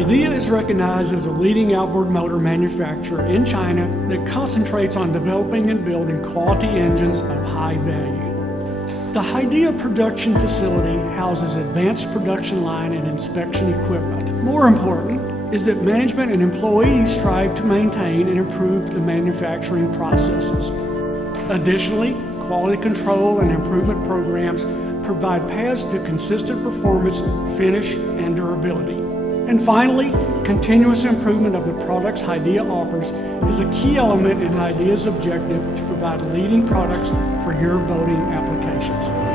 Hidea is recognized as a leading outboard motor manufacturer in China that concentrates on developing and building quality engines of high value. The Hidea production facility houses advanced production line and inspection equipment. More important is that management and employees strive to maintain and improve the manufacturing processes. Additionally, quality control and improvement programs provide paths to consistent performance, finish, and durability. And finally, continuous improvement of the products Hidea offers is a key element in Hidea's objective to provide leading products for your boating applications.